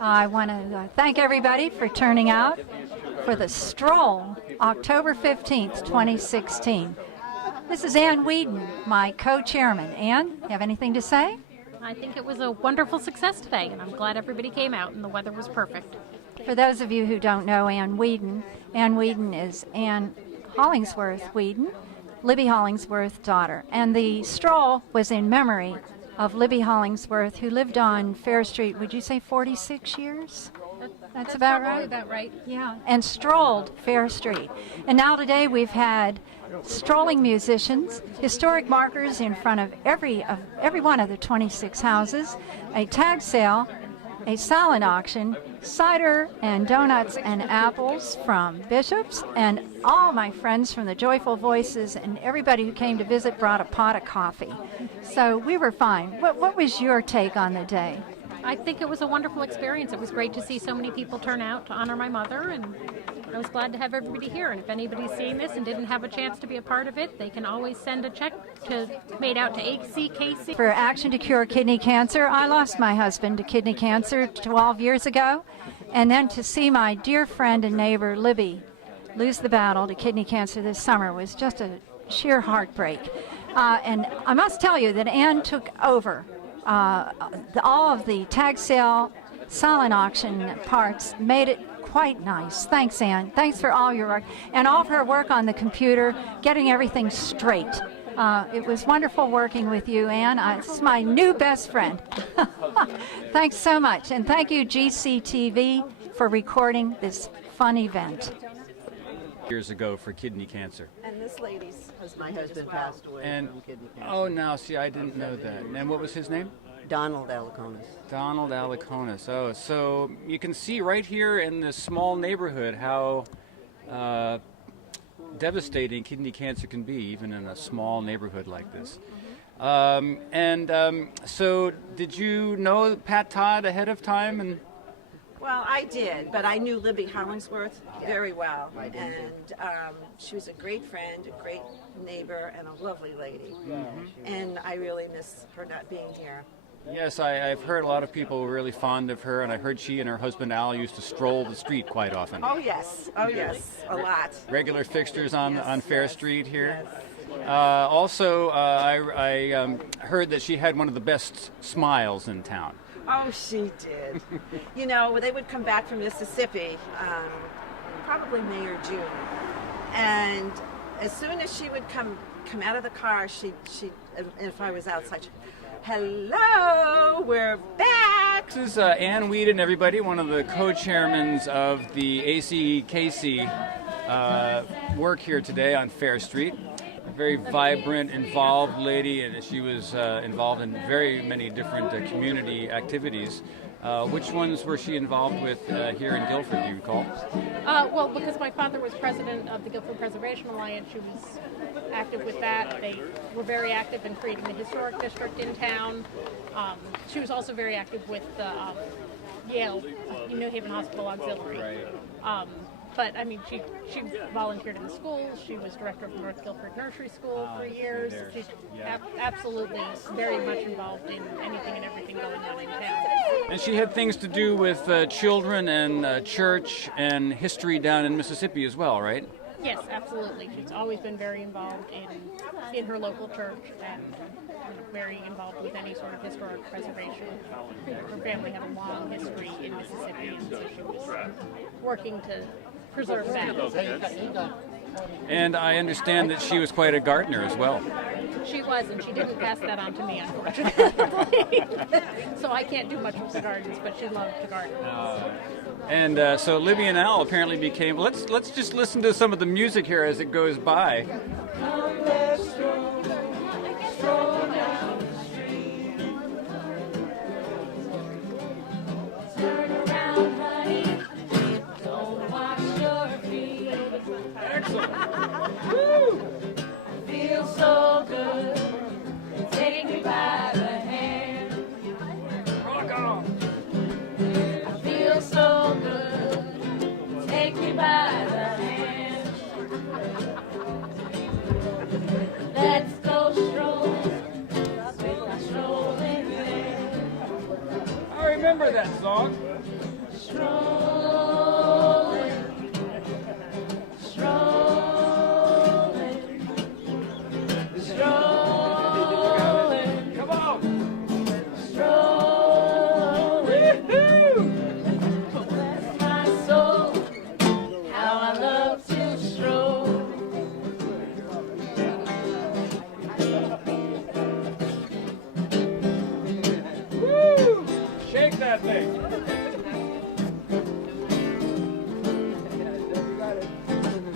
I want to thank everybody for turning out for the Stroll, October 15th, 2016. This is Ann Whedon, my co-chairman. Ann, you have anything to say? I think it was a wonderful success today, and I'm glad everybody came out and the weather was perfect. For those of you who don't know Ann Whedon is Ann Hollingsworth Whedon, Libby Hollingsworth's daughter. And the Stroll was in memory of Libby Hollingsworth, who lived on Fair Street, would you say 46 years? That's about right? About right. Yeah, and strolled Fair Street. And now today we've had strolling musicians, historic markers in front of every one of the 26 houses, a tag sale, a silent auction, cider and donuts and apples from Bishop's, and all my friends from the Joyful Voices and everybody who came to visit brought a pot of coffee. So we were fine. What was your take on the day? I think it was a wonderful experience. It was great to see so many people turn out to honor my mother, and I was glad to have everybody here. And if anybody's seeing this and didn't have a chance to be a part of it, they can always send a check made out to ACKC. For Action to Cure Kidney Cancer, I lost my husband to kidney cancer 12 years ago, and then to see my dear friend and neighbor Libby lose the battle to kidney cancer this summer was just a sheer heartbreak. And I must tell you that Ann took over all of the tag sale, silent auction parts, made it quite nice. Thanks, Ann. Thanks for all your work. And all of her work on the computer, getting everything straight. It was wonderful working with you, Ann. It's my new best friend. Thanks so much. And thank you, GCTV, for recording this fun event. Years ago for kidney cancer. And this lady's my husband passed away from kidney cancer. Oh, now, see, I didn't know that. And what was his name? Donald Aliconis. Donald Aliconis. Oh, so you can see right here in this small neighborhood how devastating kidney cancer can be, even in a small neighborhood like this. So did you know Pat Todd ahead of time? And Well, I did, but I knew Libby Hollingsworth very well, and she was a great friend, a great neighbor, and a lovely lady. And I really miss her not being here. Yes, I've heard a lot of people were really fond of her, and I heard she and her husband Al used to stroll the street quite often. Oh yes, a lot. Regular fixtures on Fair Street here. Yes. Also, I heard that she had one of the best smiles in town. Oh, she did. You know, they would come back from Mississippi, probably May or June, and as soon as she would come out of the car, she if I was outside, hello, we're back. This is Ann Whedon, everybody, one of the co-chairmans of the ACKC work here today on Fair Street. A very vibrant, involved lady, and she was involved in very many different community activities. Which ones was she involved with here in Guilford, do you recall? Well, because my father was president of the Guilford Preservation Alliance, she was active with that. They were very active in creating the historic district in town. She was also very active with the Yale New Haven Hospital Auxiliary. Right. But I mean, she volunteered in the schools. She was director of North Guilford Nursery School for years. She's absolutely very much involved in anything and everything going on in town. And she had things to do with children and church and history down in Mississippi as well, right? Yes, absolutely. She's always been very involved in her local church and very involved with any sort of historic preservation. Her family had a long history in Mississippi, and so she was working to preserve that. And I understand that she was quite a gardener as well. She was, and she didn't pass that on to me, unfortunately. So I can't do much with the gardens, but she loved to garden. And so Libby and Al apparently became. Let's just listen to some of the music here as it goes by. Feel so good. Take me by the hand. Rock on. I feel so good. Take me by the hand. Let's go strolling there. I remember that song. Come on. Bless my soul, how I love to stroll. Woo! Shake that thing.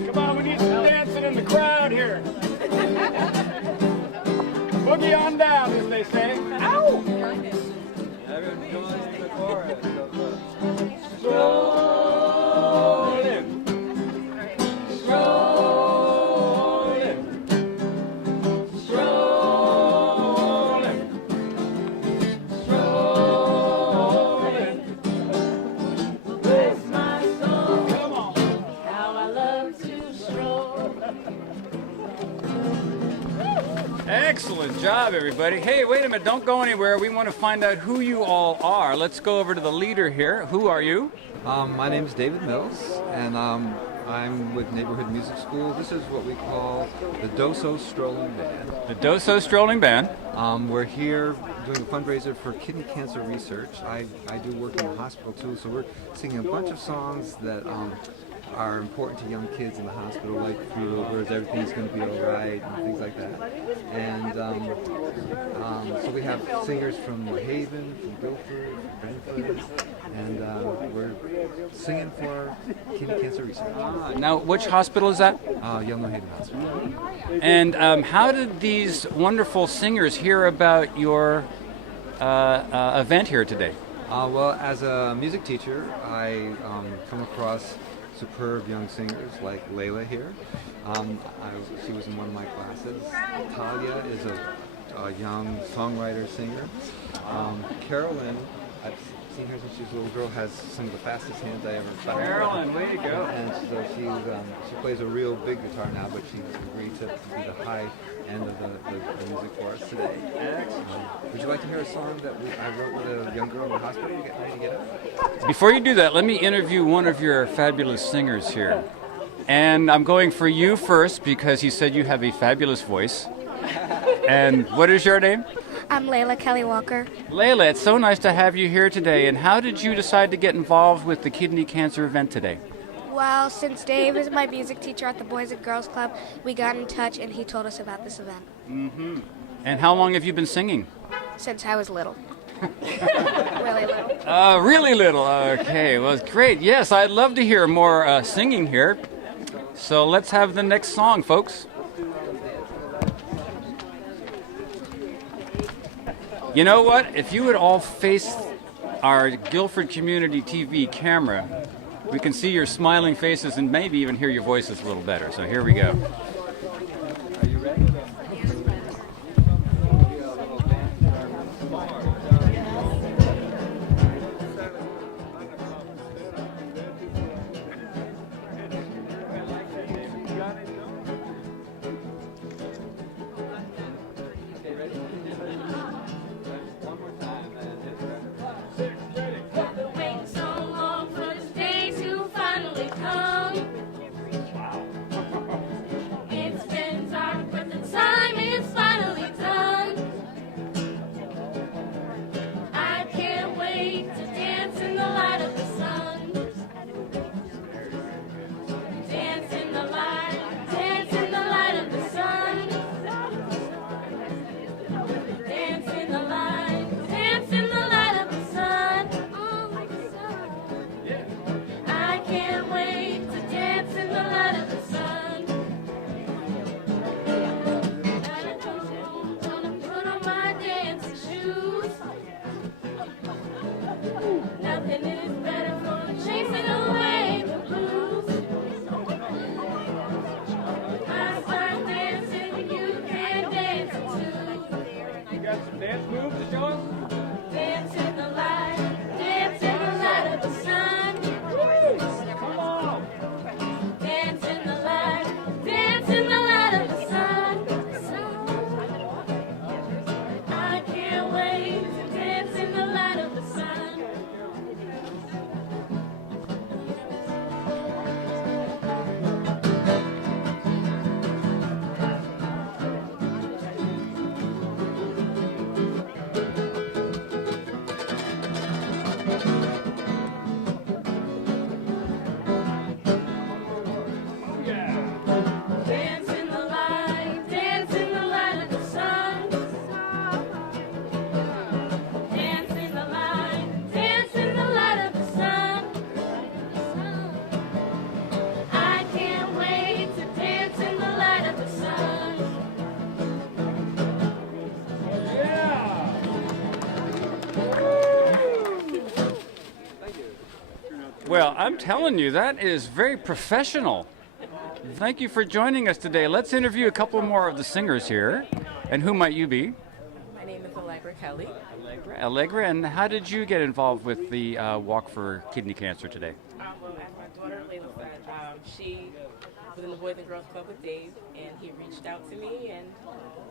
Come on, we need some dancing in the crowd here. Boogie on down, as they say. Ow! Everyone joins the chorus. Strolling. Strolling. Strolling. Strolling. Bless my soul, Come on. how I love to stroll. Excellent job, everybody. Hey, wait a minute. Don't go anywhere. We want to find out who you all are. Let's go over to the leader here. Who are you? My name is David Mills, and I'm with Neighborhood Music School. This is what we call the Doso Strolling Band. The Doso Strolling Band. We're here doing a fundraiser for kidney cancer research. I do work in the hospital too, so we're singing a bunch of songs that are important to young kids in the hospital, like Fruit Overs, Everything's Gonna Be Alright, and things like that. And so we have singers from New Haven, from Guilford, from Brentford, and we're singing for kidney cancer research. Now, which hospital is that? Young New Haven Hospital. And how did these wonderful singers hear about your event here today? Well, as a music teacher, I come across superb young singers like Layla here. She was in one of my classes. Talia is a young songwriter singer. Carolyn, I've seen her since she was a little girl, has some of the fastest hands I ever found. Carolyn, way to go. And so she plays a real big guitar now, but she's agreed to be the high end of the music for us today. Would you like to hear a song that I wrote with a young girl in the hospital to get ready to get out? Before you do that, let me interview one of your fabulous singers here. And I'm going for you first because you said you have a fabulous voice. And what is your name? I'm Layla Kelly Walker. Layla, it's so nice to have you here today. And how did you decide to get involved with the kidney cancer event today? Well, since Dave is my music teacher at the Boys and Girls Club, we got in touch and he told us about this event. Mm-hmm. And how long have you been singing? Since I was little. Really little. Really little. Okay, well, great. Yes, I'd love to hear more singing here. So let's have the next song, folks. You know what? If you would all face our Guilford Community TV camera, we can see your smiling faces and maybe even hear your voices a little better. So here we go. Are you ready? Wait so long for this day to finally come. Well, I'm telling you, that is very professional. Thank you for joining us today. Let's interview a couple more of the singers here. And who might you be? My name is Allegra Kelly. Allegra, and how did you get involved with the Walk for Kidney Cancer today? Well, as my daughter Layla said, she was in the Boys and Girls Club with Dave, and he reached out to me, and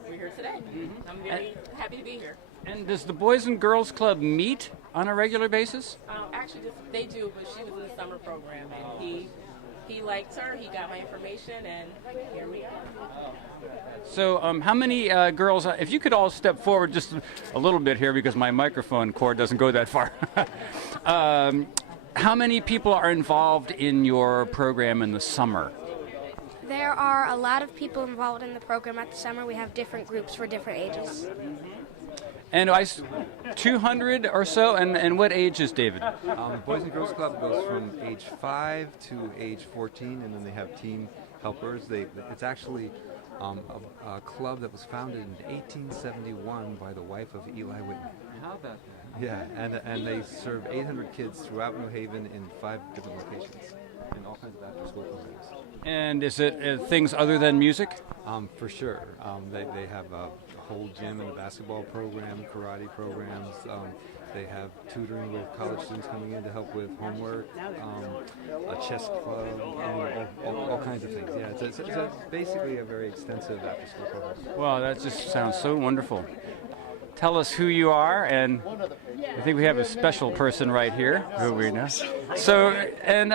we're here today. I'm very happy to be here. And does the Boys and Girls Club meet on a regular basis? Actually, they do, but she was in the summer program, and he liked her, he got my information, and here we are. So how many girls, if you could all step forward just a little bit here because my microphone cord doesn't go that far. How many people are involved in your program in the summer? There are a lot of people involved in the program at the summer. We have different groups for different ages. And 200 or so, and what age is David? Boys and Girls Club goes from age 5 to age 14, and then they have team helpers. It's actually a club that was founded in 1871 by the wife of Eli Whitney. How about that? Yeah, and they serve 800 kids throughout New Haven in 5 different locations, in all kinds of after-school programs. And is it things other than music? For sure. They have a whole gym and a basketball program, karate programs. They have tutoring with college students coming in to help with homework, a chess club, all kinds of things. Yeah, it's basically a very extensive after-school program. Well, that just sounds so wonderful. Tell us who you are, and I think we have a special person right here who we know. So, and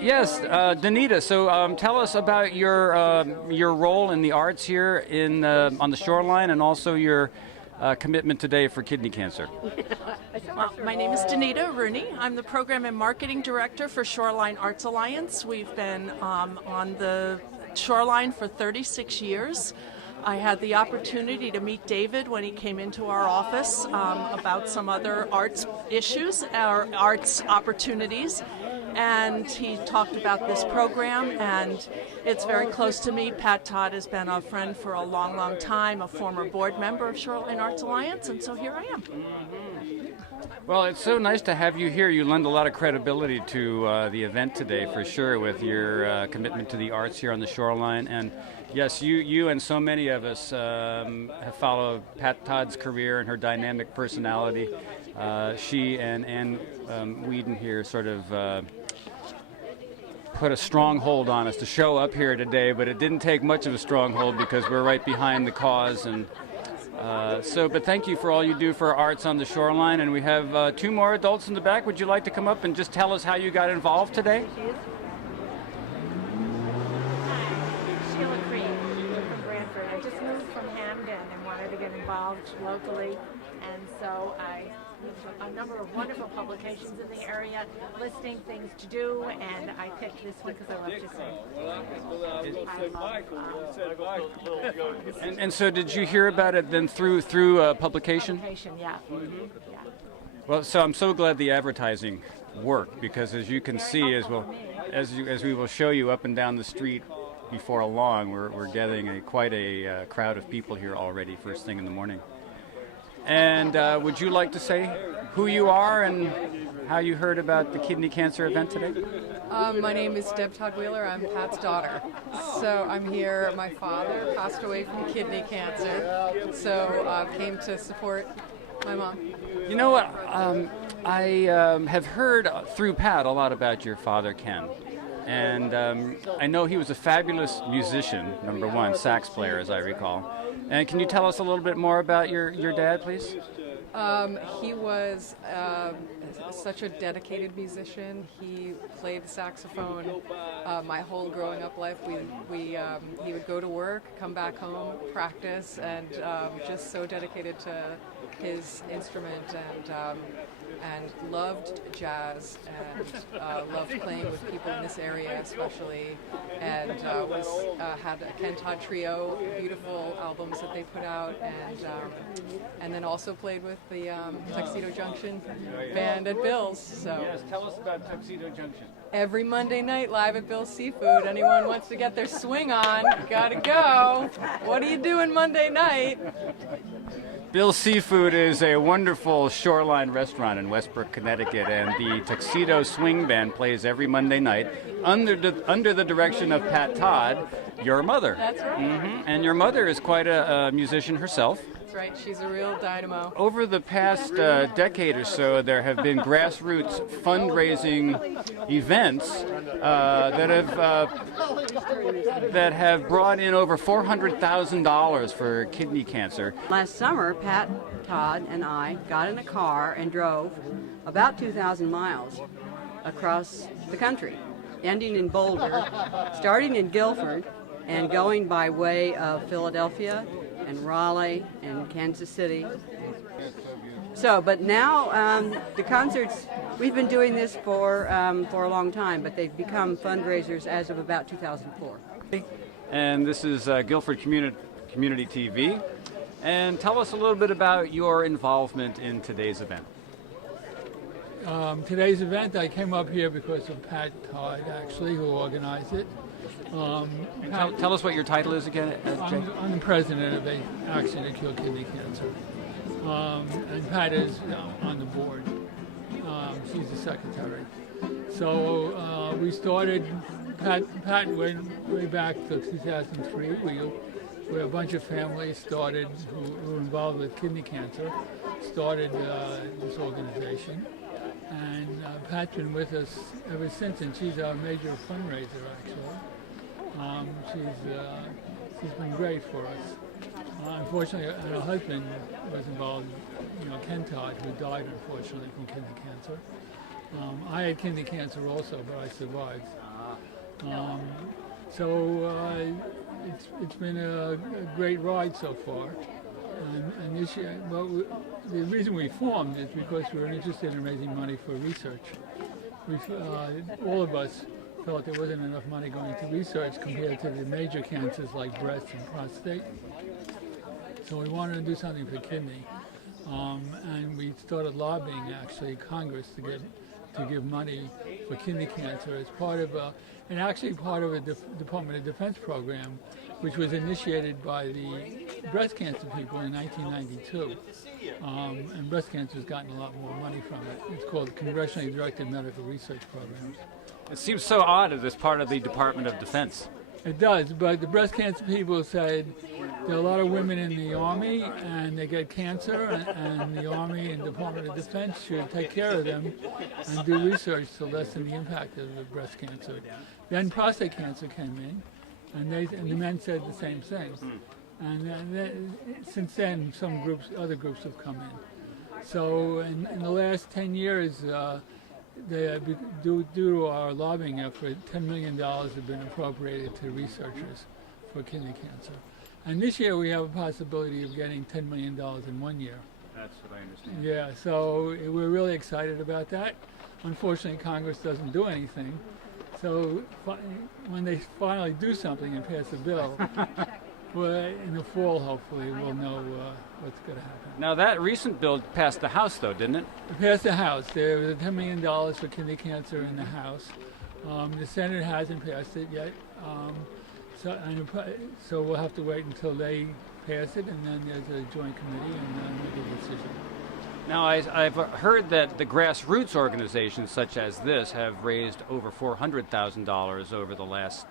yes, Danita. So, tell us about your role in the arts here on the shoreline, and also your commitment today for kidney cancer. Well, my name is Danita Rooney. I'm the Program and Marketing Director for Shoreline Arts Alliance. We've been on the shoreline for 36 years. I had the opportunity to meet David when he came into our office about some other arts issues, our arts opportunities, and he talked about this program, and it's very close to me. Pat Todd has been a friend for a long, long time, a former board member of Shoreline Arts Alliance, and so here I am. Well, it's so nice to have you here. You lend a lot of credibility to the event today, for sure, with your commitment to the arts here on the shoreline. And yes, you and so many of us have followed Pat Todd's career and her dynamic personality. She and Ann Whedon here sort of put a stronghold on us to show up here today, but it didn't take much of a stronghold because we're right behind the cause. And but thank you for all you do for arts on the shoreline. And we have 2 more adults in the back. Would you like to come up and just tell us how you got involved today? Sheila Creed from Brantford. I just moved from Hamden and wanted to get involved locally, and so I looked at a number of wonderful publications in the area listing things to do, and I picked this one because I love to sing. And so did you hear about it then through publication? Yeah. Well, so I'm so glad the advertising worked, because as you can see, as we will show you up and down the street before long, we're getting quite a crowd of people here already first thing in the morning. And would you like to say who you are and how you heard about the kidney cancer event today? My name is Deb Todd Wheeler. I'm Pat's daughter. So I'm here. My father passed away from kidney cancer, so came to support my mom. You know what? I have heard through Pat a lot about your father, Ken. And I know he was a fabulous musician, number one, sax player, as I recall. And can you tell us a little bit more about your dad, please? He was such a dedicated musician. He played the saxophone my whole growing up life. He would go to work, come back home, practice, and just so dedicated to his instrument, and loved jazz, and loved playing with people in this area especially, and had a Ken Todd Trio, beautiful albums that they put out, and then also played with the Tuxedo Junction band at Bill's. So yes, tell us about Tuxedo Junction. Every Monday night live at Bill's Seafood. Anyone wants to get their swing on, gotta go. What are you doing Monday night? Bill's Seafood is a wonderful shoreline restaurant in Westbrook, Connecticut, and the Tuxedo Swing Band plays every Monday night under the direction of Pat Todd, your mother. That's right. And your mother is quite a musician herself. That's right. She's a real dynamo. Over the past decade or so, there have been grassroots fundraising events that have brought in over $400,000 for kidney cancer. Last summer, Pat, Todd, and I got in a car and drove about 2,000 miles across the country, ending in Boulder, starting in Guilford, and going by way of Philadelphia and Raleigh and Kansas City. So, but now the concerts, we've been doing this for a long time, but they've become fundraisers as of about 2004. And this is Guilford Community TV. And tell us a little bit about your involvement in today's event. Today's event, I came up here because of Pat Todd, actually, who organized it. Tell us what your title is again, Jay. I'm the president of the Action to Cure Kidney Cancer. And Pat is on the board. She's the secretary. So we started, Pat went way back to 2003. Where a bunch of families started who were involved with kidney cancer, started this organization. And Pat's been with us ever since, and she's our major fundraiser, actually. She's been great for us. Unfortunately, her husband was involved, Ken Todd, who died, unfortunately, from kidney cancer. I had kidney cancer also, but I survived. It's been a great ride so far. And this year, the reason we formed is because we were interested in raising money for research. All of us felt there wasn't enough money going to research compared to the major cancers like breast and prostate. So we wanted to do something for kidney. And we started lobbying, actually, Congress to give money for kidney cancer as part of a Department of Defense program, which was initiated by the breast cancer people in 1992. And breast cancer has gotten a lot more money from it. It's called Congressionally Directed Medical Research Programs. It seems so odd as part of the Department of Defense. It does, but the breast cancer people said there are a lot of women in the Army and they get cancer, and the Army and Department of Defense should take care of them and do research to lessen the impact of the breast cancer. Then prostate cancer came in, and the men said the same thing. And since then, other groups have come in. So in the last 10 years, due to our lobbying effort, $10 million have been appropriated to researchers for kidney cancer. And this year we have a possibility of getting $10 million in 1 year. That's what I understand. Yeah, so we're really excited about that. Unfortunately, Congress doesn't do anything. So when they finally do something and pass a bill, in the fall, hopefully, we'll know what's going to happen. Now, that recent bill passed the House, though, didn't it? It passed the House. There was $10 million for kidney cancer in the House. The Senate hasn't passed it yet. So we'll have to wait until they pass it, and then there's a joint committee, and then make a decision. Now, I've heard that the grassroots organizations such as this have raised over $400,000 over the last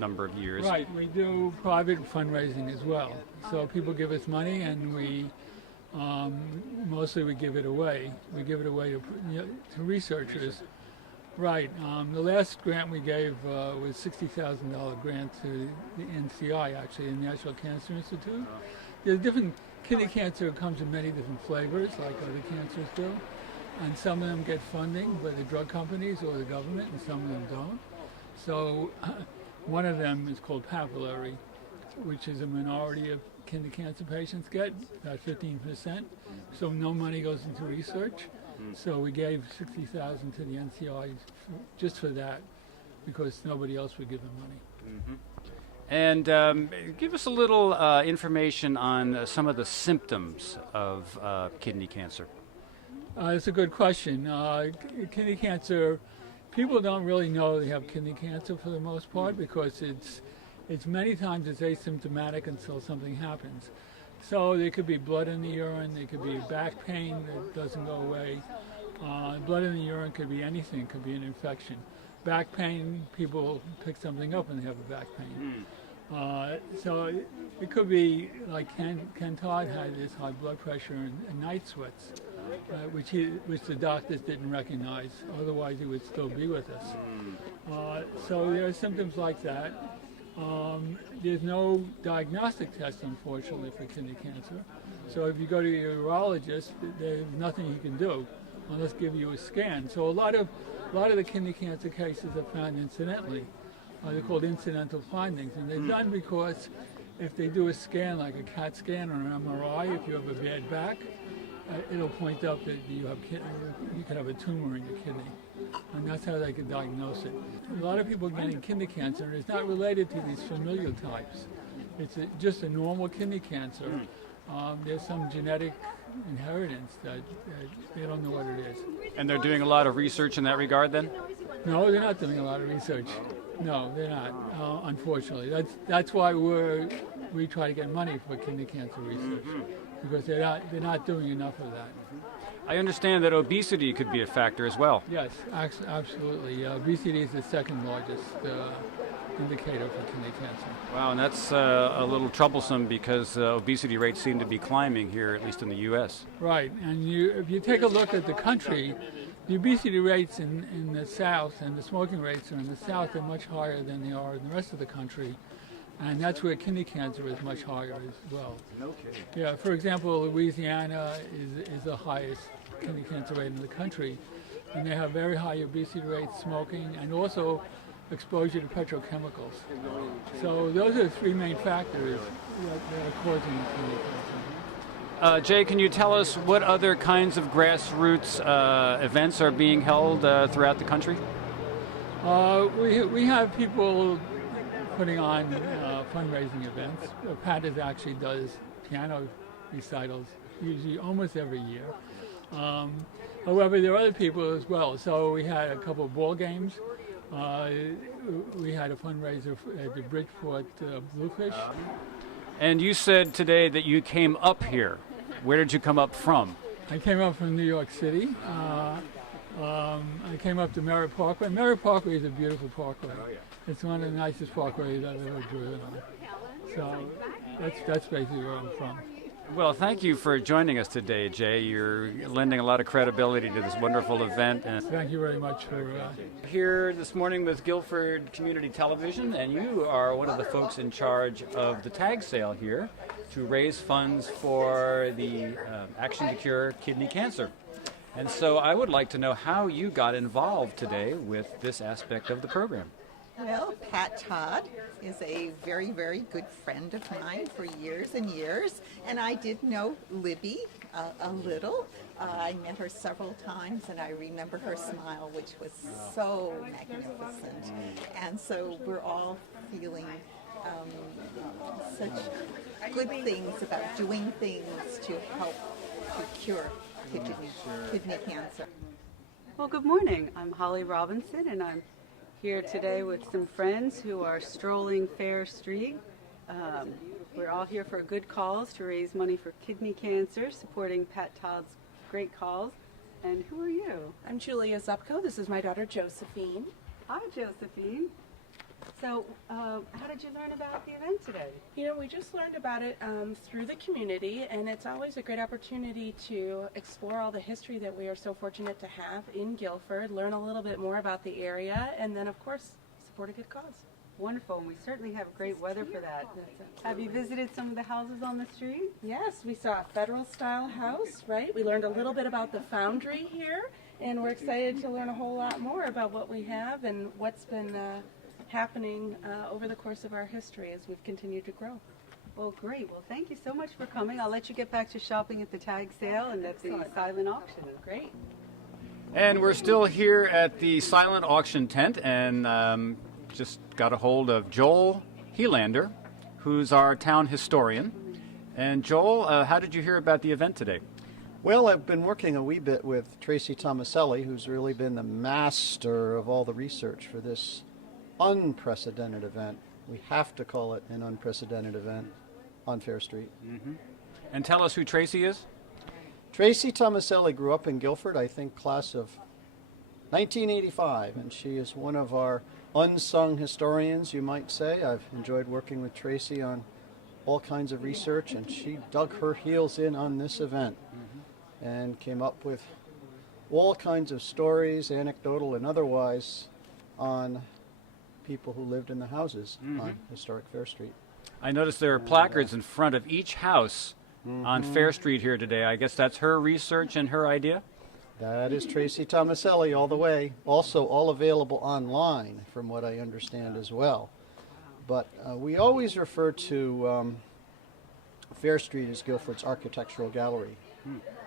number of years. Right, we do private fundraising as well. So people give us money, and we mostly we give it away. We give it away to researchers. Right. The last grant we gave was $60,000 grant to the NCI, actually, the National Cancer Institute. There's different. Kidney cancer comes in many different flavors, like other cancers do, and some of them get funding by the drug companies or the government, and some of them don't. So one of them is called papillary, which is a minority of kidney cancer patients get, about 15%. So no money goes into research. So we gave $60,000 to the NCI just for that, because nobody else would give them money. Mm-hmm. And give us a little information on some of the symptoms of kidney cancer. That's a good question. Kidney cancer, people don't really know they have kidney cancer for the most part, because it's many times it's asymptomatic until something happens. So there could be blood in the urine, there could be back pain that doesn't go away. Blood in the urine could be anything, it could be an infection. Back pain, people pick something up and they have a back pain. So it could be like Ken Todd had this high blood pressure and night sweats, which the doctors didn't recognize. Otherwise, he would still be with us. So there are symptoms like that. There's no diagnostic test, unfortunately, for kidney cancer. So if you go to your urologist, there's nothing he can do unless give you a scan. So a lot of the kidney cancer cases are found incidentally. They're called incidental findings, and they're done because if they do a scan, like a CAT scan or an MRI, if you have a bad back, it'll point up that you could have a tumor in your kidney, and that's how they can diagnose it. A lot of people getting kidney cancer, and it's not related to these familial types. It's just a normal kidney cancer. There's some genetic inheritance that they don't know what it is. And they're doing a lot of research in that regard then? No, they're not doing a lot of research. No, they're not, unfortunately. That's why we try to get money for kidney cancer research, because they're not doing enough of that. I understand that obesity could be a factor as well. Yes, absolutely. Obesity is the second largest indicator for kidney cancer. Wow, and that's a little troublesome because obesity rates seem to be climbing here, at least in the U.S. Right, and if you take a look at the country, the obesity rates in the South and the smoking rates in the South are much higher than they are in the rest of the country. And that's where kidney cancer is much higher as well. Okay. Yeah, for example, Louisiana is the highest kidney cancer rate in the country. And they have very high obesity rates, smoking, and also exposure to petrochemicals. So those are the three main factors that are causing kidney cancer. Jay, can you tell us what other kinds of grassroots events are being held throughout the country? We have people putting on fundraising events. Pat actually does piano recitals usually almost every year. However, there are other people as well. So we had a couple of ball games. We had a fundraiser at the Bridgeport Bluefish. And you said today that you came up here. Where did you come up from? I came up from New York City. I came up to Merritt Parkway. Merritt Parkway is a beautiful parkway. Oh, yeah. It's one of the nicest parkways I've ever driven on. So that's basically where I'm from. Well, thank you for joining us today, Jay. You're lending a lot of credibility to this wonderful event. And thank you very much for... Here this morning with Guilford Community Television, and you are one of the folks in charge of the tag sale here to raise funds for the Action to Cure Kidney Cancer. And so I would like to know how you got involved today with this aspect of the program. Well, Pat Todd is a very, very good friend of mine for years and years, and I did know Libby a little. I met her several times, and I remember her smile, which was so magnificent. And so we're all feeling such good things about doing things to help to cure kidney cancer. Well, good morning. I'm Holly Robinson, and I'm here today with some friends who are strolling Fair Street. We're all here for a good cause to raise money for kidney cancer, supporting Pat Todd's great cause. And who are you? I'm Julia Zupko. This is my daughter Josephine. Hi, Josephine. So, how did you learn about the event today? You know, we just learned about it through the community, and it's always a great opportunity to explore all the history that we are so fortunate to have in Guilford, learn a little bit more about the area, and then, of course, support a good cause. Wonderful, and we certainly have great weather for that. Have you visited some of the houses on the street? Yes, we saw a federal-style house, right? We learned a little bit about the foundry here, and we're excited to learn a whole lot more about what we have and what's been happening over the course of our history as we've continued to grow. Well, great. Well, thank you so much for coming. I'll let you get back to shopping at the tag sale and at the silent auction. Great. And we're still here at the silent auction tent, and just got a hold of Joel Helander, who's our town historian. And Joel, how did you hear about the event today? Well, I've been working a wee bit with Tracy Tomaselli, who's really been the master of all the research for this unprecedented event. We have to call it an unprecedented event on Fair Street. Mm-hmm. And tell us who Tracy is. Tracy Tomaselli grew up in Guilford, I think class of 1985, and she is one of our unsung historians, you might say. I've enjoyed working with Tracy on all kinds of research, and she dug her heels in on this event and came up with all kinds of stories, anecdotal and otherwise, on people who lived in the houses on historic Fair Street. I noticed there are placards in front of each house on Fair Street here today. I guess that's her research and her idea? That is Tracy Tomaselli all the way. Also all available online, from what I understand as well. But we always refer to Fair Street as Guilford's architectural gallery,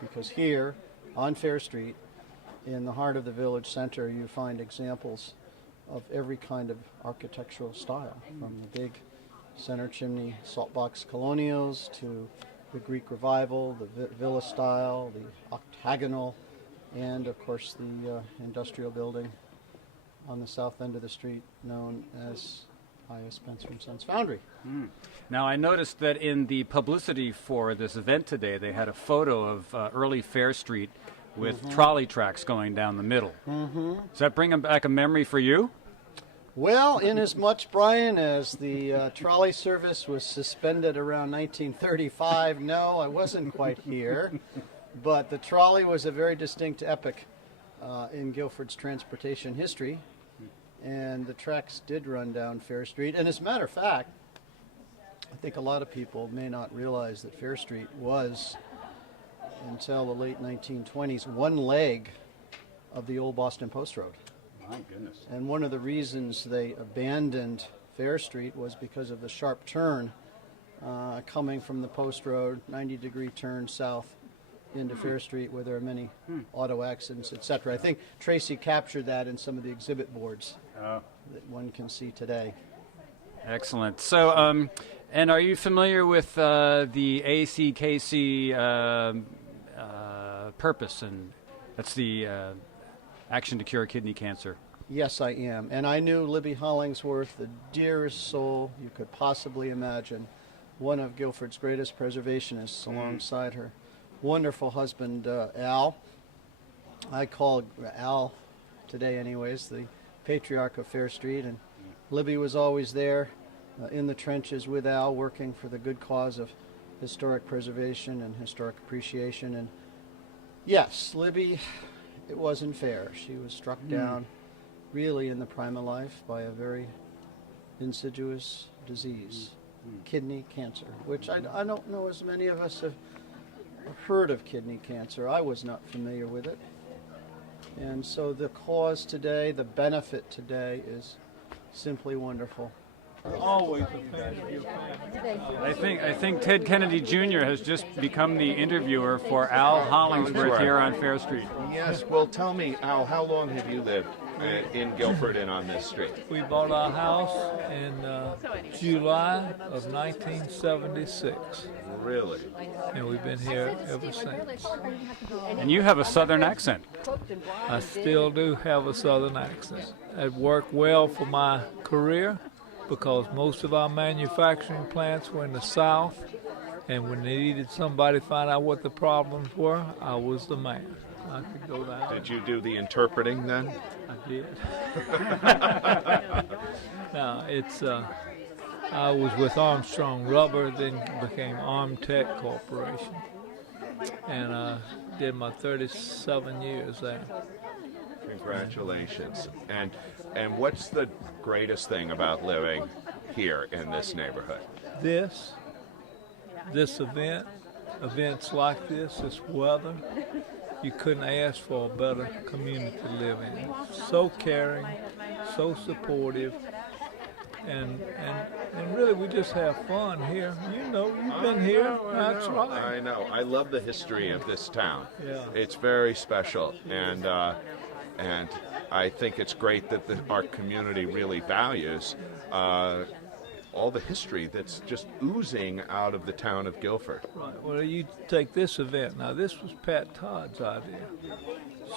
because here on Fair Street, in the heart of the village center, you find examples of every kind of architectural style, from the big center chimney saltbox colonials to the Greek Revival, the villa style, the octagonal, and of course the industrial building on the south end of the street known as I.S. Spencer & Sons Foundry. Now I noticed that in the publicity for this event today, they had a photo of early Fair Street with trolley tracks going down the middle. Does that bring back a memory for you? Well, inasmuch, Brian, as the trolley service was suspended around 1935, no, I wasn't quite here. But the trolley was a very distinct epoch in Guilford's transportation history. And the tracks did run down Fair Street. And as a matter of fact, I think a lot of people may not realize that Fair Street was, until the late 1920s, one leg of the old Boston Post Road. My goodness. And one of the reasons they abandoned Fair Street was because of the sharp turn coming from the Post Road, 90-degree turn south into Fair Street, where there are many auto accidents, etc. I think Tracy captured that in some of the exhibit boards that one can see today. Excellent. So, and are you familiar with the ACKC purpose? And that's the Action to Cure Kidney Cancer. Yes, I am. And I knew Libby Hollingsworth, the dearest soul you could possibly imagine, one of Guilford's greatest preservationists, alongside her wonderful husband, Al. I call Al today anyways, the patriarch of Fair Street, and Libby was always there in the trenches with Al, working for the good cause of historic preservation and historic appreciation. And yes, Libby, it wasn't fair. She was struck down really in the prime of life by a very insidious disease, kidney cancer, which I don't know as many of us have heard of kidney cancer. I was not familiar with it. And so the cause today, the benefit today, is simply wonderful. Always a pleasure. I think Ted Kennedy Jr. has just become the interviewer for Al Hollingsworth here on Fair Street. Yes, well, tell me, Al, how long have you lived in Guilford and on this street? We bought our house in July of 1976. Really? And we've been here ever since. And you have a southern accent. I still do have a southern accent. It worked well for my career, because most of our manufacturing plants were in the South, and when they needed somebody to find out what the problems were, I was the man. I could go down. Did you do the interpreting then? I did. Now, it's, I was with Armstrong Rubber, then became Armtech Corporation, and did my 37 years there. Congratulations. And what's the greatest thing about living here in this neighborhood? This event, events like this weather, you couldn't ask for a better community to live in. So caring, so supportive, and really we just have fun here. You know, you've been here. That's right. I know. I love the history of this town. Yeah. It's very special, and I think it's great that our community really values all the history that's just oozing out of the town of Guilford. Right. Well, you take this event. Now, this was Pat Todd's idea.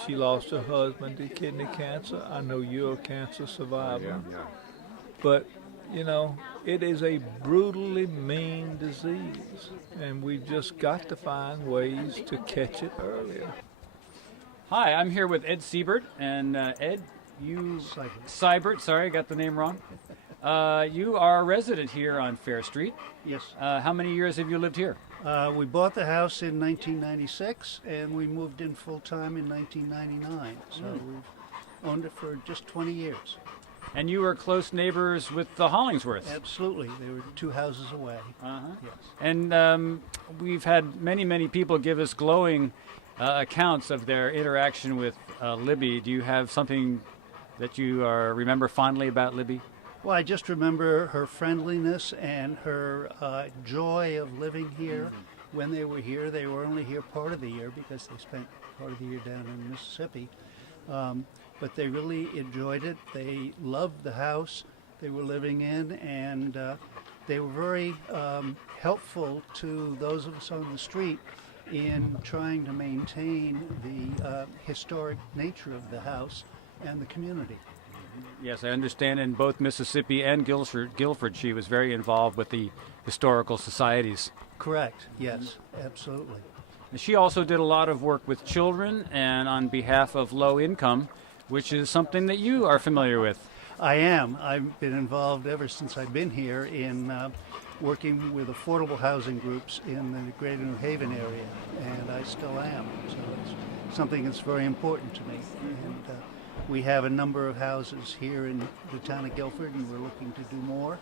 She lost her husband to kidney cancer. I know you're a cancer survivor. Yeah. But, you know, It is a brutally mean disease, and we've just got to find ways to catch it earlier. Hi, I'm here with Ed Siebert, and Ed, Seibert, sorry, I got the name wrong. You are a resident here on Fair Street. Yes. How many years have you lived here? We bought the house in 1996, and we moved in full-time in 1999. So we've owned it for just 20 years. And you were close neighbors with the Hollingsworths. Absolutely. They were 2 houses away. Yes. And we've had many people give us glowing accounts of their interaction with Libby. Do you have something that you remember fondly about Libby? Well, I just remember her friendliness and her joy of living here. When they were here, they were only here part of the year because they spent part of the year down in Mississippi. But they really enjoyed it. They loved the house they were living in, and they were very helpful to those of us on the street in trying to maintain the historic nature of the house and the community. Yes, I understand in both Mississippi and Guilford she was very involved with the historical societies. Correct, yes, absolutely. And she also did a lot of work with children and on behalf of low income, which is something that you are familiar with. I am. I've been involved ever since I've been here in working with affordable housing groups in the greater New Haven area, and I still am. So it's something that's very important to me. And we have a number of houses here in the town of Guilford, and we're looking to do more.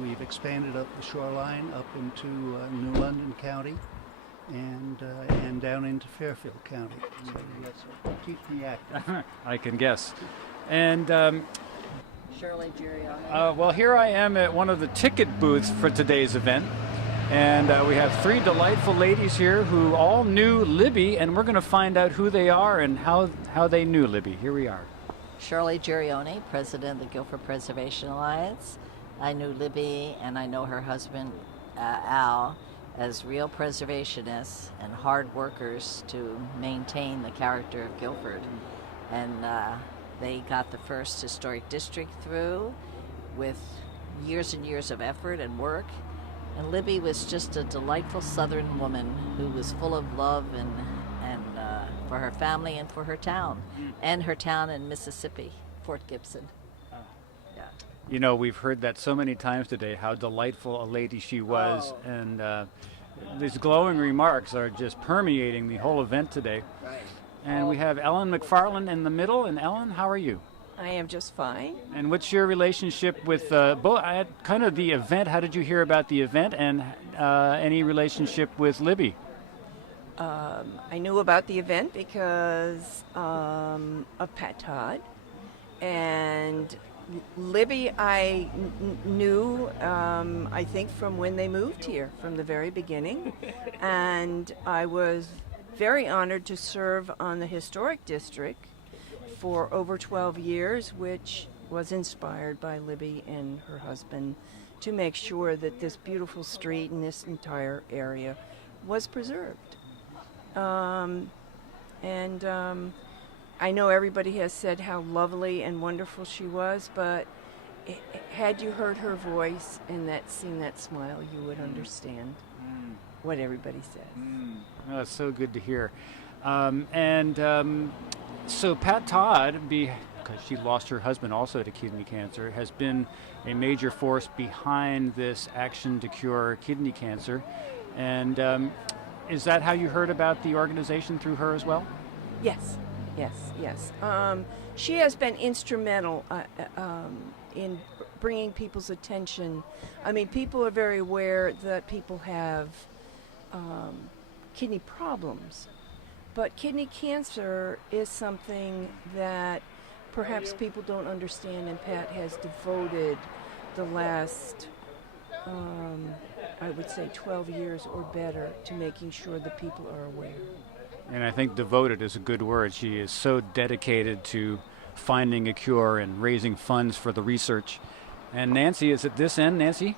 We've expanded up the shoreline up into New London County and down into Fairfield County. So that keeps me active. I can guess. And Shirley Giuliani. well, here I am at one of the ticket booths for today's event. And we have 3 delightful ladies here who all knew Libby, and we're going to find out who they are and how they knew Libby. Here we are. Shirley Giuliani, president of the Guilford Preservation Alliance. I knew Libby, and I know her husband, Al, as real preservationists and hard workers to maintain the character of Guilford. And they got the first historic district through with years and years of effort and work. And Libby was just a delightful Southern woman who was full of love and for her family and for her town, and her town in Mississippi, Fort Gibson. Yeah. You know, we've heard that so many times today, how delightful a lady she was, and these glowing remarks are just permeating the whole event today. Right. And we have Ellen McFarland in the middle. And Ellen, how are you? I am just fine. And what's your relationship with kind of the event? How did you hear about the event, and any relationship with Libby? I knew about the event because of Pat Todd, and Libby I knew, I think, from when they moved here, from the very beginning, and I was very honored to serve on the Historic District for over 12 years, which was inspired by Libby and her husband to make sure that this beautiful street and this entire area was preserved. I know everybody has said how lovely and wonderful she was, but had you heard her voice and seen that smile, you would understand what everybody says. Oh, that's so good to hear. So Pat Todd, because she lost her husband also to kidney cancer, has been a major force behind this action to cure kidney cancer. And is that how you heard about the organization, through her as well? Yes. She has been instrumental in bringing people's attention. I mean, people are very aware that people have kidney problems, but kidney cancer is something that perhaps people don't understand, and Pat has devoted the last, I would say 12 years or better to making sure that people are aware. And I think devoted is a good word. She is so dedicated to finding a cure and raising funds for the research. And Nancy is at this end. Nancy?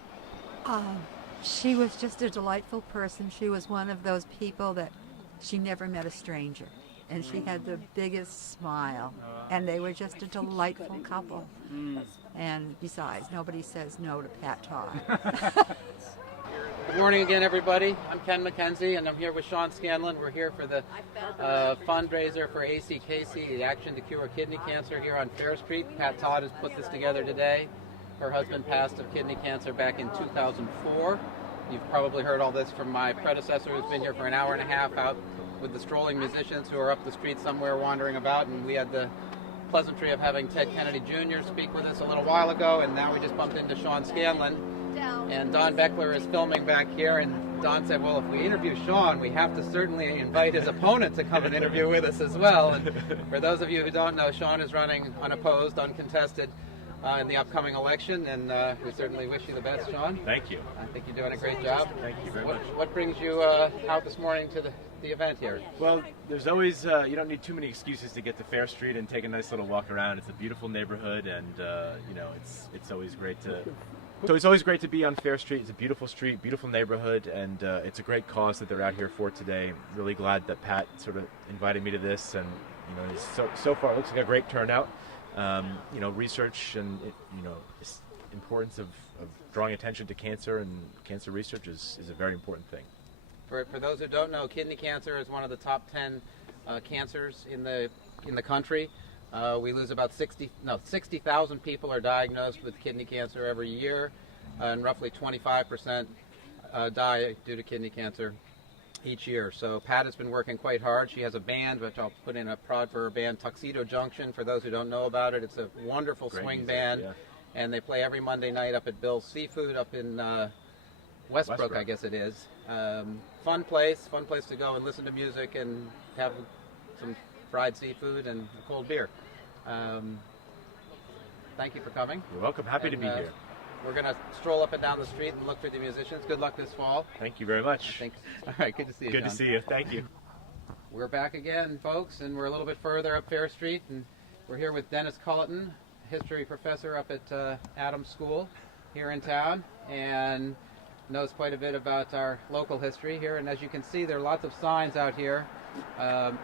She was just a delightful person. She was one of those people that she never met a stranger. and she had the biggest smile, and they were just a delightful couple. And besides, nobody says no to Pat Todd. Good morning again, everybody. I'm Ken McKenzie, and I'm here with Sean Scanlon. We're here for the fundraiser for ACKC, the Action to Cure Kidney Cancer here on Fair Street. Pat Todd has put this together today. Her husband passed of kidney cancer back in 2004. You've probably heard all this from my predecessor, who's been here for an hour and a half out with the strolling musicians who are up the street somewhere wandering about, and we had the pleasantry of having Ted Kennedy Jr. speak with us a little while ago, and now we just bumped into Sean Scanlon. And Don Beckler is filming back here, and Don said, well, if we interview Sean, we have to certainly invite his opponent to come and interview with us as well. And for those of you who don't know, Sean is running unopposed, uncontested in the upcoming election, and we certainly wish you the best, Sean. Thank you. I think you're doing a great job. Thank you very much. What brings you out this morning to the event here? Well, there's always, you don't need too many excuses to get to Fair Street and take a nice little walk around. It's a beautiful neighborhood, and it's always great to... So it's always great to be on Fair Street. It's a beautiful street, beautiful neighborhood, and it's a great cause that they're out here for today. Really glad that Pat sort of invited me to this, and so far it looks like a great turnout. Research and importance of drawing attention to cancer and cancer research is a very important thing. For those who don't know, kidney cancer is one of the top 10 cancers in the country. We lose about 60,000 people are diagnosed with kidney cancer every year, and roughly 25% die due to kidney cancer each year. So Pat has been working quite hard. She has a band, which I'll put in a prod for her band, Tuxedo Junction. For those who don't know about it, it's a wonderful swing band, and they play every Monday night up at Bill's Seafood up in Westbrook, I guess it is. Fun place to go and listen to music and have some fried seafood and a cold beer. Thank you for coming. You're welcome. Happy to be here. We're going to stroll up and down the street and look for the musicians. Good luck this fall. Thank you very much. All right, good to see you, Good John. to see you. Thank you. We're back again, folks, and we're a little bit further up Fair Street, and we're here with Dennis Culleton, history professor up at Adams School here in town, and knows quite a bit about our local history here. And as you can see, there are lots of signs out here.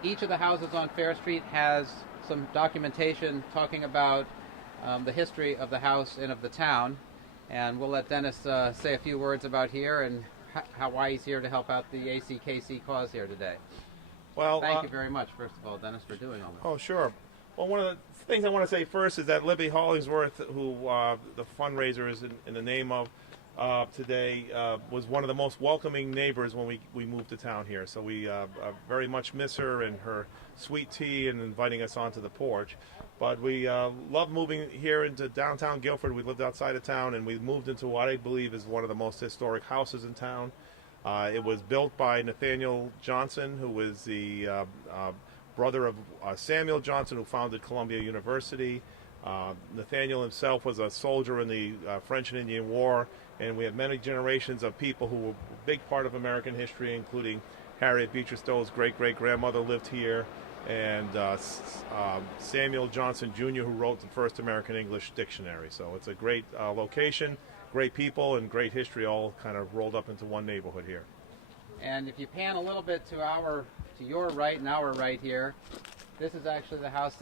Each of the houses on Fair Street has some documentation talking about the history of the house and of the town. And we'll let Dennis say a few words about here and why he's here to help out the ACKC cause here today. Well, thank you very much, first of all, Dennis, for doing all this. Oh, sure. Well, one of the things I want to say first is that Libby Hollingsworth, who the fundraiser is in the name of today, was one of the most welcoming neighbors when we moved to town here. So we very much miss her and her sweet tea and inviting us onto the porch. But we love moving here into downtown Guilford. We lived outside of town, and we moved into what I believe is one of the most historic houses in town. It was built by Nathaniel Johnson, who was the brother of Samuel Johnson, who founded Columbia University. Nathaniel himself was a soldier in the French and Indian War, and we have many generations of people who were a big part of American history, including Harriet Beecher Stowe's great-great-grandmother lived here, and Samuel Johnson Jr., who wrote the first American English dictionary. So it's a great location, great people, and great history all kind of rolled up into one neighborhood here. And if you pan a little bit to your right and our right here, this is actually the house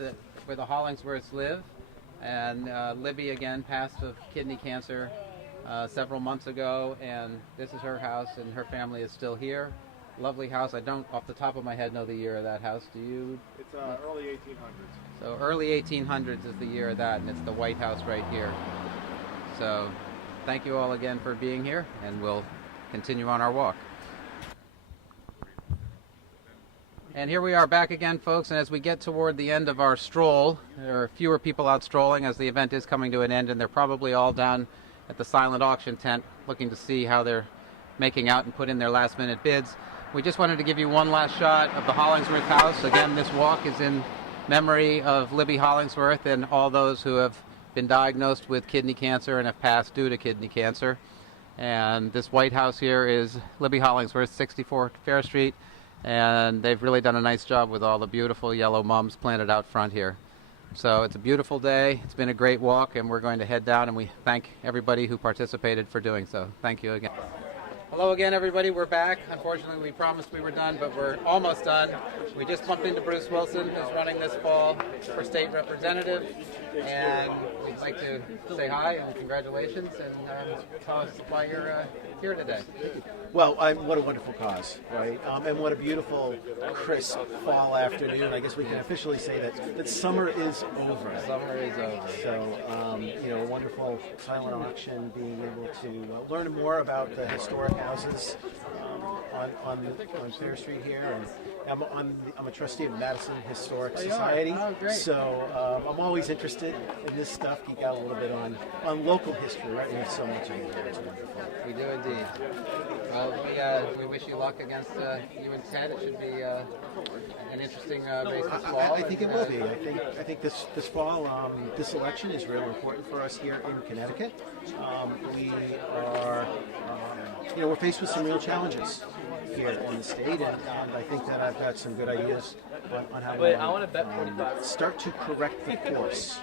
where the Hollingsworths live. And Libby, again, passed of kidney cancer several months ago, and this is her house, and her family is still here. Lovely house. I don't, off the top of my head, know the year of that house. Do you? It's early 1800s. So early 1800s is the year of that, and it's the White House right here. So thank you all again for being here, and we'll continue on our walk. And here we are back again, folks, and as we get toward the end of our stroll, there are fewer people out strolling as the event is coming to an end, and they're probably all down at the silent auction tent looking to see how they're making out and put in their last-minute bids. We just wanted to give you one last shot of the Hollingsworth house. Again, this walk is in memory of Libby Hollingsworth and all those who have been diagnosed with kidney cancer and have passed due to kidney cancer. And this White House here is Libby Hollingsworth, 64 Fair Street, and they've really done a nice job with all the beautiful yellow mums planted out front here. So it's a beautiful day. It's been a great walk, and we're going to head down, and we thank everybody who participated for doing so. Thank you again. Hello again, everybody. We're back. Unfortunately, we promised we were done, but we're almost done. We just bumped into Bruce Wilson, who's running this fall for state representative, and we'd like to say hi and congratulations and tell us why you're here today. Well, what a wonderful cause, right? And what a beautiful, crisp fall afternoon. I guess we can officially say that summer is over. Summer is over. So, a wonderful silent auction, being able to learn more about the historic houses on Fair Street here, and I'm a trustee of the Madison Historic Society. Oh, great. So I'm always interested in this stuff. Geek out a little bit on local history, right? We have so much of it. It's wonderful. We do indeed. Well, we wish you luck against you and Ted. It should be an interesting race this fall. I think it will be. I think this fall, this election is real important for us here in Connecticut. We are, we're faced with some real challenges here in the state, and I think that I've got some good ideas on how to start to correct the course.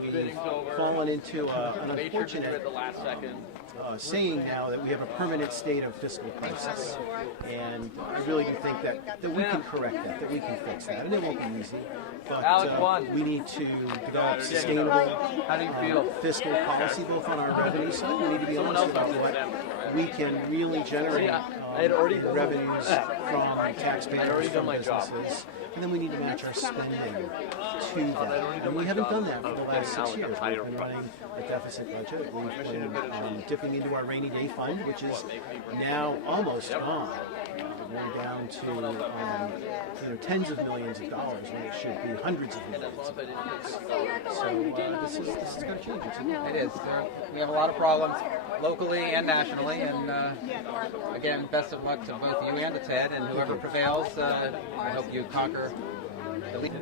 We've fallen into an unfortunate saying now that we have a permanent state of fiscal crisis, and I really do think that we can correct that we can fix that, and it won't be easy, but we need to develop sustainable fiscal policy both on our revenue side. We need to be honest about what we can really generate revenues from taxpayers, from businesses, and then we need to match our spending to that. And we haven't done that for the last 6 years. We've been running a deficit budget. We've been dipping into our rainy day fund, which is now almost gone. We're down to tens of millions of dollars when it should be hundreds of millions of dollars. So this is going to change. It is. We have a lot of problems locally and nationally, and again, best of luck to both you and to Ted, and whoever prevails, I hope you conquer the lead.